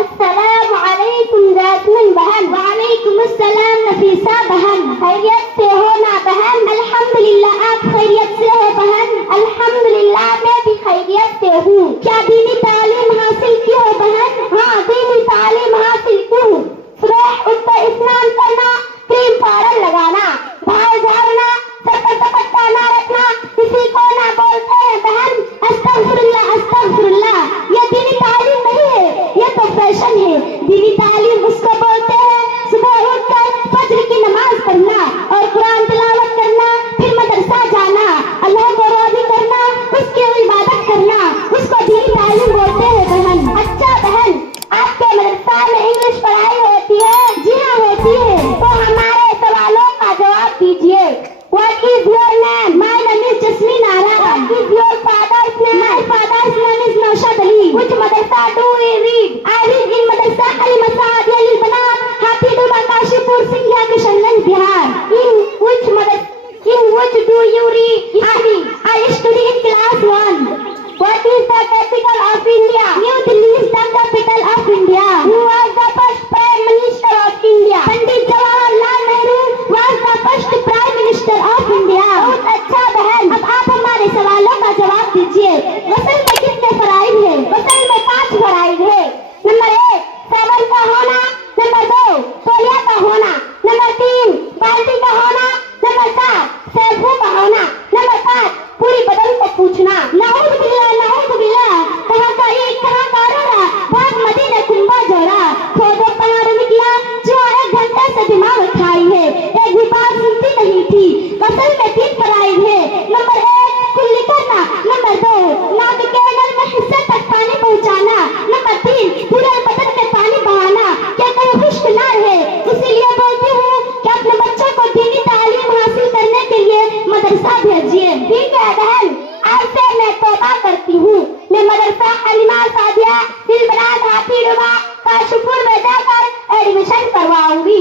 अस्सलाम वालेकुम जासमीन बहन। वालेकुम अस्सलाम नफीसा बहन। खैरियत से हो ना बहन? अल्हम्दुलिल्लाह, आप खैरियत से हो बहन? अल्हम्दुलिल्लाह, मैं भी खैरियत से हूँ। क्या दीनी तालीम हासिल की हो बहन? हाँ, दीनी तालीम हासिल की हूँ। सुबह उठकर स्नान करना, क्रीम पाउडर लगाना, बाल झाड़ना, सर पर दुपट्टा ना रखना, किसी को ना बोलते हैं बहन अस्तगफिरुल्लाह अस्तगफिरुल्लाह। ये दीनी तालीम नहीं है, ये तो फैशन है। दीनी तालीम उसको बोलते हैं सुबह उठकर फज्र की नमाज पढ़ना और कुरान तिलावत करना, फिर मदरसा जाना, अल्लाह को राज़ी करना, उसकी इबादत करना, उसको दीनी तालीम बोलते हैं बहन। अच्छा बहन, आपके मदरसा में इंग्लिश पढ़ाई होती है? जी हाँ, होती है। तो हमारे सवालों का जवाब दीजिए। What is your name? My name is Jasmine Ara. What is your father's name? My father's name is Naushad Ali. Which madrasa do you read? I read in Madrasa Al-Masadi Al-Banat, Hafidullah Kashipur, Singha, Kishanganj, Bihar. In which do you read? I study in class 1. What is the capital of India? New Delhi is the capital of India. Who was the first Prime Minister of India? Pandit Jawaharlal Nehru was the first Prime Minister of India. बहुत अच्छा बहन, अब आप हमारे सवालों का जवाब दीजिए। गसल में कितने फराइज है? गसल में 5 फराइज है। नंबर 1 साबुन का होना, नंबर 2 तौलिया का होना, नंबर 3 बाल्टी का होना, नंबर 4 शैम्पू का होना, नंबर 5 पूरी बदन को पूछना। नाउज़ बिल्लाह, कहाँ का ईद कहाँ का रोना, भाग मदीने कुंभा जोड़ा, खोदो पहाड़ निकला जो 1 घंटे से दिमाग खाई है, एक भी बात सुनती नहीं थी। गसल में 3 फराइज है। नंबर 1 कुल्ली करना, नंबर 2 नाक के नल में हिस्से तक पानी पहुँचाना, नंबर 3 पूरे बदन में पानी बहाना, क्या कहीं खुश्क ना रहे। इसीलिए बोलती हूँ कि अपने बच्चों को दीनी तालीम हासिल करने के लिए मदरसा भेजिए। ठीक है बहन, आज से मैं तौबा करती हूँ। मैं मदरसा हलीमा सादिया दिलबराज हाफिजुल्लाह काशीपुर में जाकर एडमिशन करवाऊंगी।